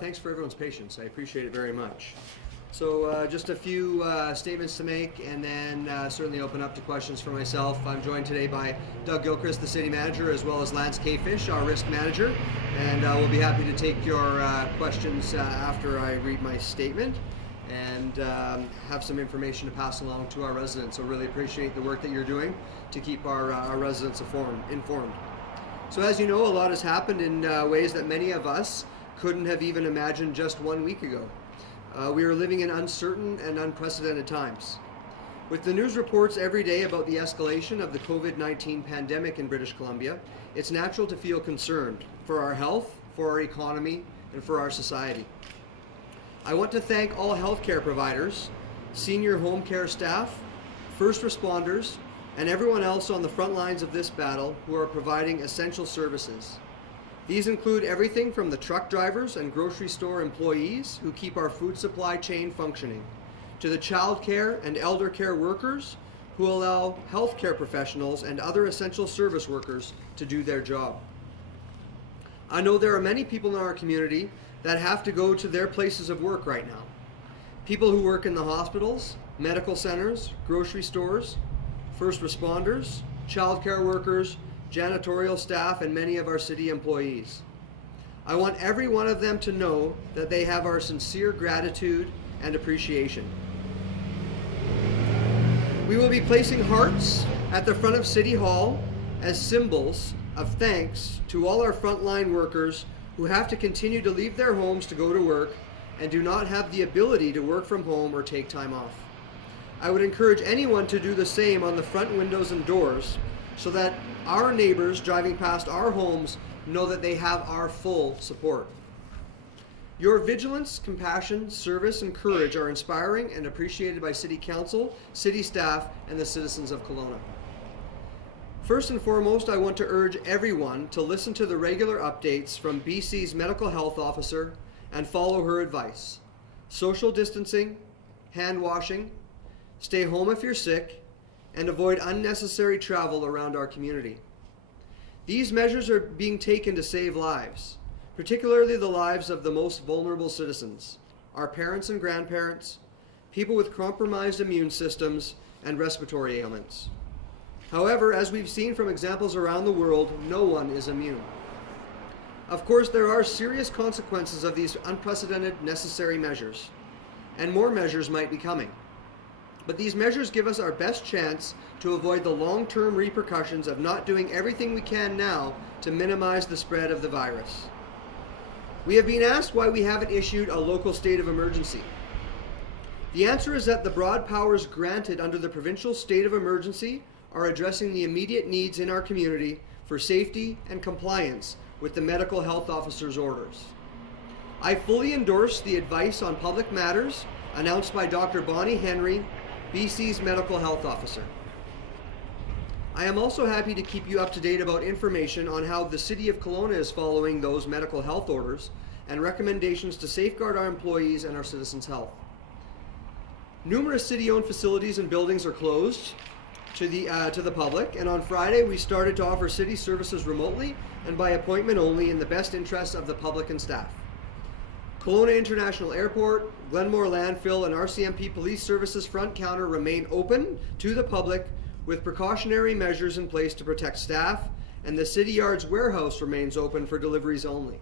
thanks for everyone's patience. I appreciate it very much. So just a few statements to make, and then certainly open up to questions for myself. I'm joined today by Doug Gilchrist, the city manager, as well as Lance Kfish, our risk manager, and we'll be happy to take your questions after I read my statement and have some information to pass along to our residents. So really appreciate the work that you're doing to keep our residents informed. So as you know, a lot has happened in ways that many of us couldn't have even imagined just 1 week ago. We are living in uncertain and unprecedented times. With the news reports every day about the escalation of the COVID-19 pandemic in British Columbia, it's natural to feel concerned for our health, for our economy, and for our society. I want to thank all healthcare providers, senior home care staff, first responders, and everyone else on the front lines of this battle who are providing essential services. These include everything from the truck drivers and grocery store employees who keep our food supply chain functioning, to the child care and elder care workers who allow healthcare professionals and other essential service workers to do their job. I know there are many people in our community that have to go to their places of work right now. People who work in the hospitals, medical centers, grocery stores, first responders, child care workers, janitorial staff, and many of our city employees. I want every one of them to know that they have our sincere gratitude and appreciation. We will be placing hearts at the front of City Hall as symbols of thanks to all our frontline workers who have to continue to leave their homes to go to work and do not have the ability to work from home or take time off. I would encourage anyone to do the same on the front windows and doors so that our neighbors driving past our homes know that they have our full support. Your vigilance, compassion, service, and courage are inspiring and appreciated by City Council, city staff, and the citizens of Kelowna. First and foremost, I want to urge everyone to listen to the regular updates from BC's medical health officer and follow her advice. Social distancing, hand washing, stay home if you're sick, and avoid unnecessary travel around our community. These measures are being taken to save lives, particularly the lives of the most vulnerable citizens, our parents and grandparents, people with compromised immune systems, and respiratory ailments. However, as we've seen from examples around the world, no one is immune. Of course, there are serious consequences of these unprecedented necessary measures, and more measures might be coming. But these measures give us our best chance to avoid the long-term repercussions of not doing everything we can now to minimize the spread of the virus. We have been asked why we haven't issued a local state of emergency. The answer is that the broad powers granted under the provincial state of emergency are addressing the immediate needs in our community for safety and compliance with the medical health officer's orders. I fully endorse the advice on public matters announced by Dr. Bonnie Henry, BC's medical health officer. I am also happy to keep you up to date about information on how the City of Kelowna is following those medical health orders and recommendations to safeguard our employees and our citizens' health. Numerous city-owned facilities and buildings are closed to the public, and on Friday we started to offer city services remotely and by appointment only in the best interests of the public and staff. Kelowna International Airport, Glenmore Landfill, and RCMP Police Services front counter remain open to the public with precautionary measures in place to protect staff, and the City Yards warehouse remains open for deliveries only.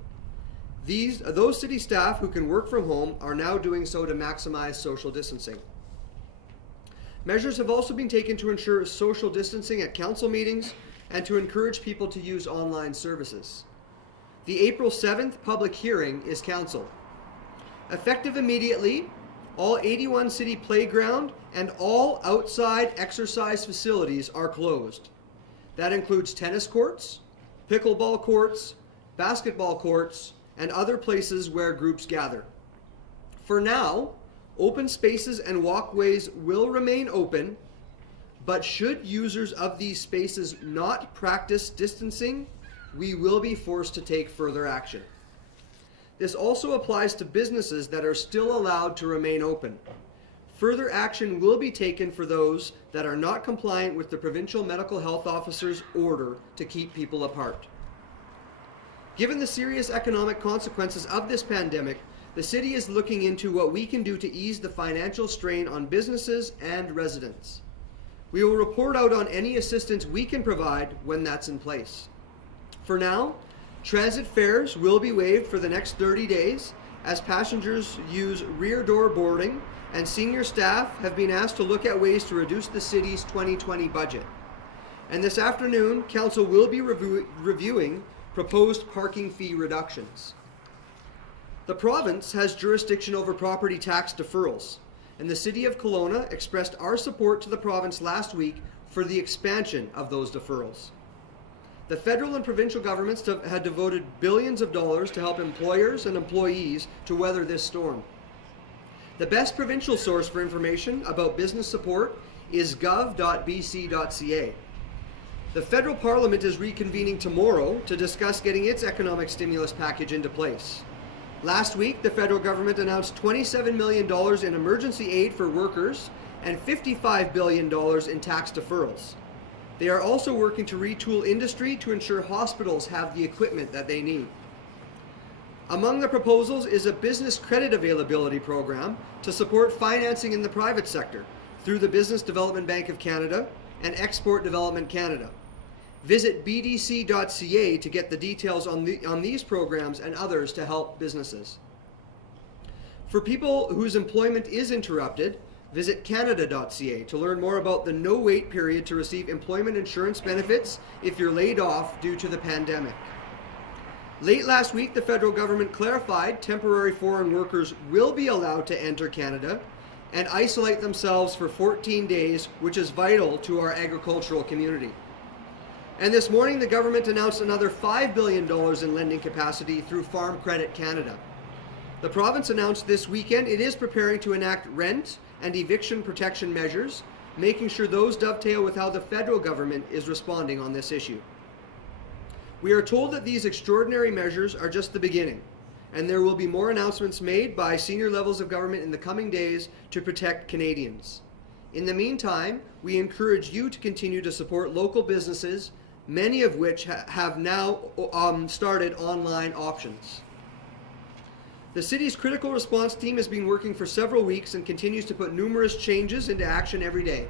Those city staff who can work from home are now doing so to maximize social distancing. Measures have also been taken to ensure social distancing at council meetings and to encourage people to use online services. The April 7th public hearing is cancelled. Effective immediately, all 81 city playground and all outside exercise facilities are closed. That includes tennis courts, pickleball courts, basketball courts, and other places where groups gather. For now, open spaces and walkways will remain open, but should users of these spaces not practice distancing, we will be forced to take further action. This also applies to businesses that are still allowed to remain open. Further action will be taken for those that are not compliant with the provincial medical health officer's order to keep people apart. Given the serious economic consequences of this pandemic, the city is looking into what we can do to ease the financial strain on businesses and residents. We will report out on any assistance we can provide when that's in place. For now, transit fares will be waived for the next 30 days as passengers use rear door boarding, and senior staff have been asked to look at ways to reduce the city's 2020 budget. And this afternoon, Council will be reviewing proposed parking fee reductions. The province has jurisdiction over property tax deferrals, and the City of Kelowna expressed our support to the province last week for the expansion of those deferrals. The federal and provincial governments had devoted billions of dollars to help employers and employees to weather this storm. The best provincial source for information about business support is gov.bc.ca. The federal parliament is reconvening tomorrow to discuss getting its economic stimulus package into place. Last week, the federal government announced $27 million in emergency aid for workers and $55 billion in tax deferrals. They are also working to retool industry to ensure hospitals have the equipment that they need. Among the proposals is a business credit availability program to support financing in the private sector through the Business Development Bank of Canada and Export Development Canada. Visit bdc.ca to get the details on these programs and others to help businesses. For people whose employment is interrupted, visit canada.ca to learn more about the no-wait period to receive employment insurance benefits if you're laid off due to the pandemic. Late last week, the federal government clarified temporary foreign workers will be allowed to enter Canada and isolate themselves for 14 days, which is vital to our agricultural community. And this morning, the government announced another $5 billion in lending capacity through Farm Credit Canada. The province announced this weekend it is preparing to enact rent and eviction protection measures, making sure those dovetail with how the federal government is responding on this issue. We are told that these extraordinary measures are just the beginning, and there will be more announcements made by senior levels of government in the coming days to protect Canadians. In the meantime, we encourage you to continue to support local businesses, many of which have now started online options. The city's critical response team has been working for several weeks and continues to put numerous changes into action every day.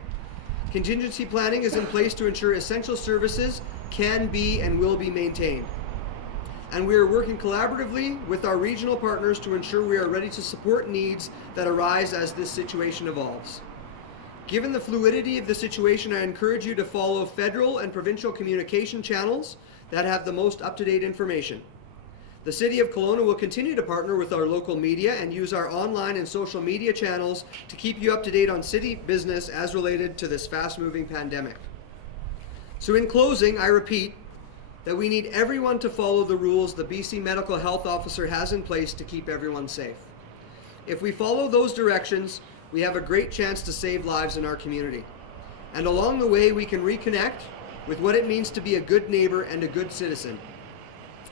Contingency planning is in place to ensure essential services can be and will be maintained. And we are working collaboratively with our regional partners to ensure we are ready to support needs that arise as this situation evolves. Given the fluidity of the situation, I encourage you to follow federal and provincial communication channels that have the most up-to-date information. The City of Kelowna will continue to partner with our local media and use our online and social media channels to keep you up to date on city business as related to this fast-moving pandemic. So in closing, I repeat that we need everyone to follow the rules the BC Medical Health Officer has in place to keep everyone safe. If we follow those directions, we have a great chance to save lives in our community. And along the way, we can reconnect with what it means to be a good neighbor and a good citizen.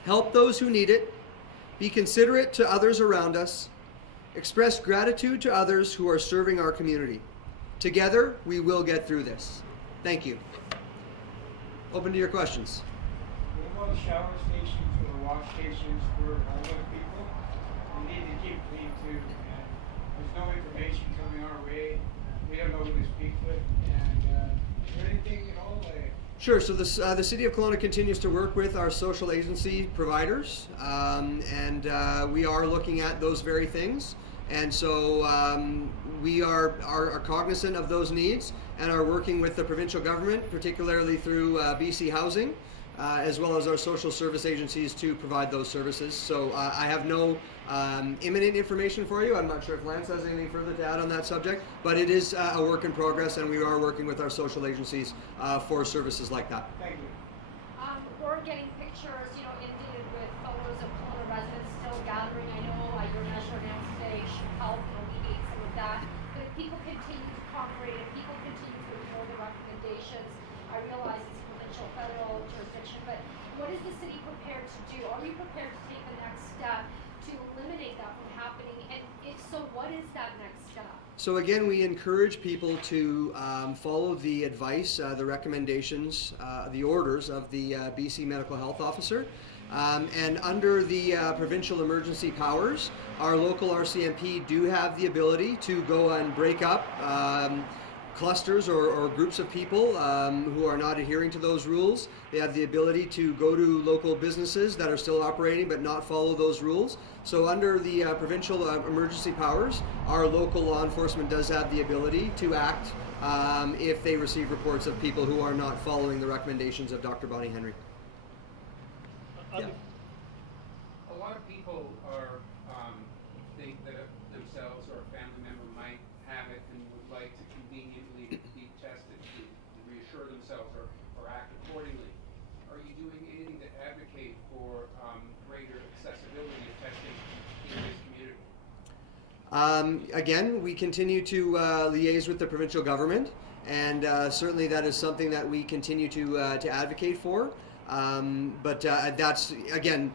Help those who need it, be considerate to others around us, express gratitude to others who are serving our community. Together, we will get through this. Thank you. Open to your questions. What about the shower stations or the wash stations for homeless people? We need to keep clean too. And there's no information coming our way. We don't know who to speak with. And is there anything at all like? Sure. So the City of Kelowna continues to work with our social agency providers, and we are looking at those very things. And so we are cognizant of those needs and are working with the provincial government, particularly through BC Housing, as well as our social service agencies to provide those services. So I have no imminent information for you. I'm not sure if Lance has anything further to add on that subject, but it is a work in progress, and we are working with our social agencies for services like that. Thank you. We're getting pictures, inundated with photos of Kelowna residents still gathering. I know your National Dance Day should help alleviate some of that. But if people continue to cooperate, if people continue to ignore the recommendations, I realize it's provincial, federal jurisdiction, but what is the city prepared to do? Are you prepared to take the next step to eliminate that from happening? And if so, what is that next step? So again, we encourage people to follow the advice, the recommendations, the orders of the BC Medical Health Officer. And under the provincial emergency powers, our local RCMP do have the ability to go and break up clusters or groups of people who are not adhering to those rules. They have the ability to go to local businesses that are still operating but not follow those rules. So under the provincial emergency powers, our local law enforcement does have the ability to act if they receive reports of people who are not following the recommendations of Dr. Bonnie Henry. Yeah. A lot of people are think that themselves or a family member might have it and would like to conveniently be tested to reassure themselves or act accordingly. Are you doing anything to advocate for greater accessibility of testing in this community? Again, we continue to liaise with the provincial government, and certainly that is something that we continue to advocate for. But that's, again,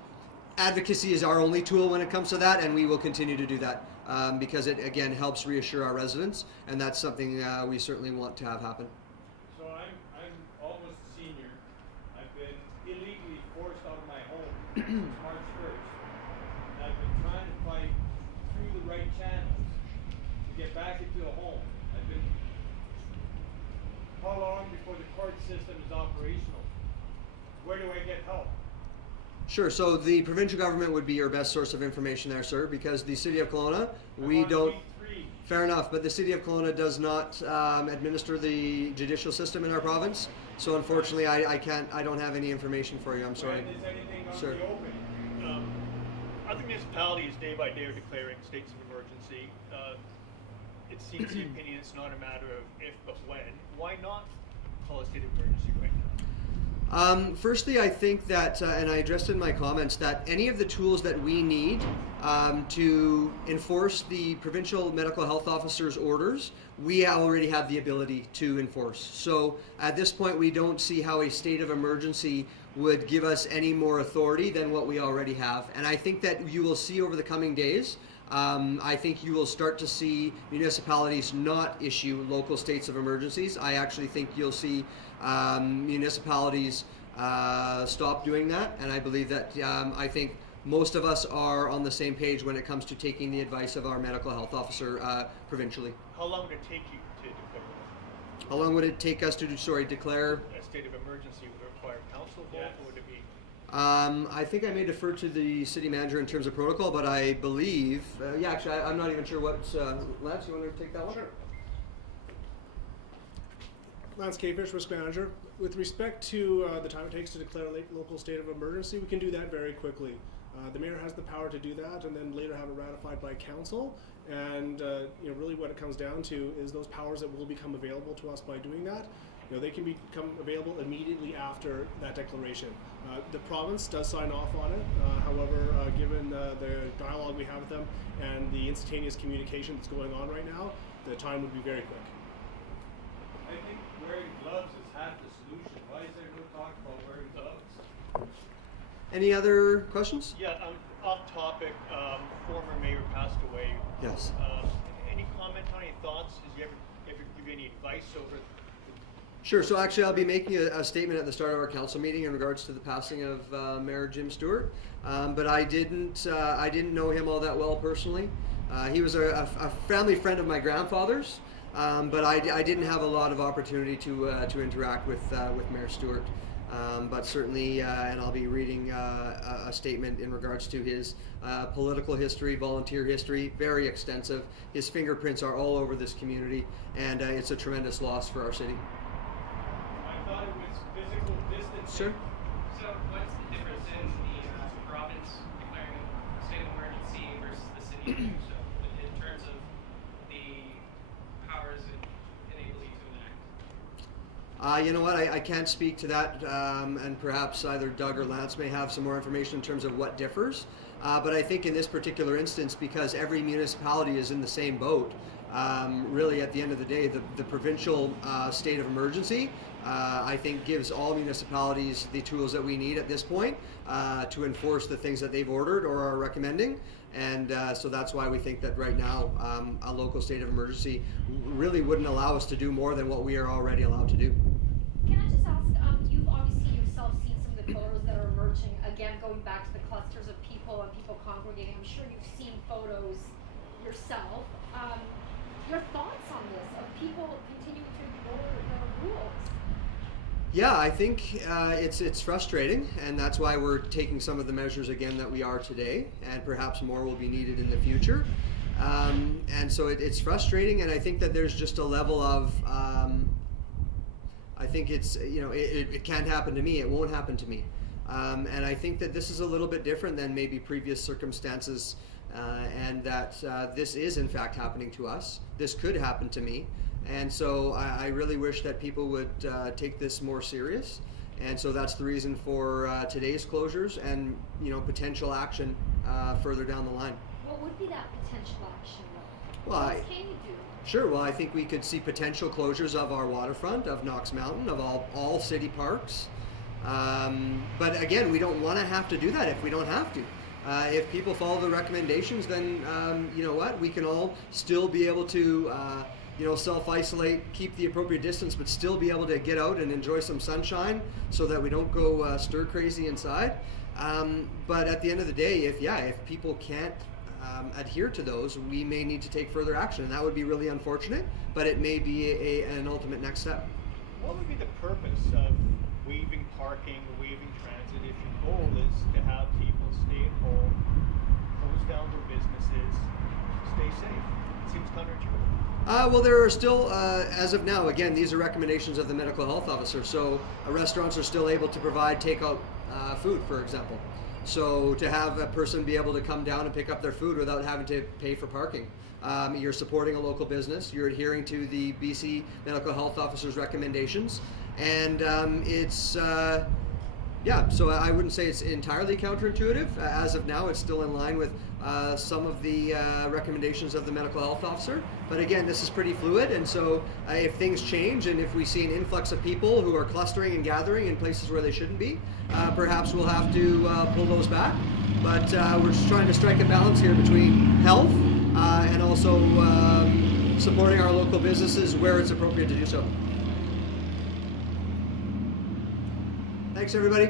advocacy is our only tool when it comes to that, and we will continue to do that because it, again, helps reassure our residents, and that's something we certainly want to have happen. So I'm almost a senior. I've been illegally forced out of my home since March 1st. And I've been trying to fight through the right channels to get back into a home. How long before the court system is operational? Where do I get help? Sure. So the provincial government would be your best source of information there, sir, because the City of Kelowna, we don't. Fair enough, but the City of Kelowna does not administer the judicial system in our province. So unfortunately, I can't. I don't have any information for you. I'm sorry. Is anything on Sir. the open? Other municipalities day by day are declaring states of emergency. It seems the opinion it's not a matter of if but when. Why not call a state of emergency right now? Firstly, I think that, and I addressed in my comments, that any of the tools that we need to enforce the provincial medical health officer's orders, we already have the ability to enforce. So at this point, we don't see how a state of emergency would give us any more authority than what we already have. And I think that you will see over the coming days, I think you will start to see municipalities not issue local states of emergencies. I actually think you'll see municipalities stop doing that, and I believe that I think most of us are on the same page when it comes to taking the advice of our medical health officer provincially. How long would it take you to declare that? How long would it take us to declare? A state of emergency would require council vote, or would it be? I think I may defer to the city manager in terms of protocol, but I believe, actually, I'm not even sure what, Lance, you want to take that one? Sure. Lance Capish, risk manager. With respect to the time it takes to declare a local state of emergency, we can do that very quickly. The mayor has the power to do that, and then later have it ratified by council. And really, what it comes down to is those powers that will become available to us by doing that. They can become available immediately after that declaration. The province does sign off on it. However, given the dialogue we have with them and the instantaneous communication that's going on right now, the time would be very quick. I think wearing gloves is half the solution. Why is there no talk about wearing gloves? Any other questions? Yeah, off topic, former mayor passed away. Yes. Any comment on any thoughts? Did you ever give any advice over? Sure. So actually, I'll be making a statement at the start of our council meeting in regards to the passing of Mayor Jim Stewart. But I didn't know him all that well personally. He was a family friend of my grandfather's, but I didn't have a lot of opportunity to interact with Mayor Stewart. But certainly, and I'll be reading a statement in regards to his political history, volunteer history, very extensive. His fingerprints are all over this community, and it's a tremendous loss for our city. I thought it was physical distancing. Sure. So what's the difference in the province declaring a state of emergency versus the city doing so, in terms of the powers it enables you to enact? You know what, I can't speak to that, and perhaps either Doug or Lance may have some more information in terms of what differs. But I think in this particular instance, because every municipality is in the same boat, really at the end of the day, the provincial state of emergency, I think gives all municipalities the tools that we need at this point to enforce the things that they've ordered or are recommending. And so that's why we think that right now a local state of emergency really wouldn't allow us to do more than what we are already allowed to do. Can I just ask, you've obviously yourself seen some of the photos that are emerging launching, again, going back to the clusters of people and people congregating, I'm sure you've seen photos yourself. Your thoughts on this, of people continuing to ignore the rules? Yeah, I think it's frustrating, and that's why we're taking some of the measures again that we are today, and perhaps more will be needed in the future. And so it's frustrating, and I think that there's just a level of, I think it's, it can't happen to me, it won't happen to me. And I think that this is a little bit different than maybe previous circumstances, and that this is in fact happening to us. This could happen to me. And so I really wish that people would take this more serious. And so that's the reason for today's closures and potential action further down the line. What would be that potential action, though? Well, What can you do? Sure. Well, I think we could see potential closures of our waterfront, of Knox Mountain, of all city parks. But again, we don't want to have to do that if we don't have to. If people follow the recommendations, then you know what? We can all still be able to self-isolate, keep the appropriate distance, but still be able to get out and enjoy some sunshine so that we don't go stir crazy inside. But at the end of the day, if people can't adhere to those, we may need to take further action, and that would be really unfortunate, but it may be an ultimate next step. What would be the purpose of waiving parking, waiving transit, if your goal is to have people stay at home, close down their businesses, stay safe? It seems counterintuitive. Well, there are still, as of now, again, these are recommendations of the medical health officer, so restaurants are still able to provide takeout food, for example. So to have a person be able to come down and pick up their food without having to pay for parking. You're supporting a local business, you're adhering to the BC medical health officer's recommendations, and so I wouldn't say it's entirely counterintuitive. As of now, it's still in line with some of the recommendations of the medical health officer. But again, this is pretty fluid, and so if things change and if we see an influx of people who are clustering and gathering in places where they shouldn't be, perhaps we'll have to pull those back. But we're just trying to strike a balance here between health and also supporting our local businesses where it's appropriate to do so. Thanks, everybody.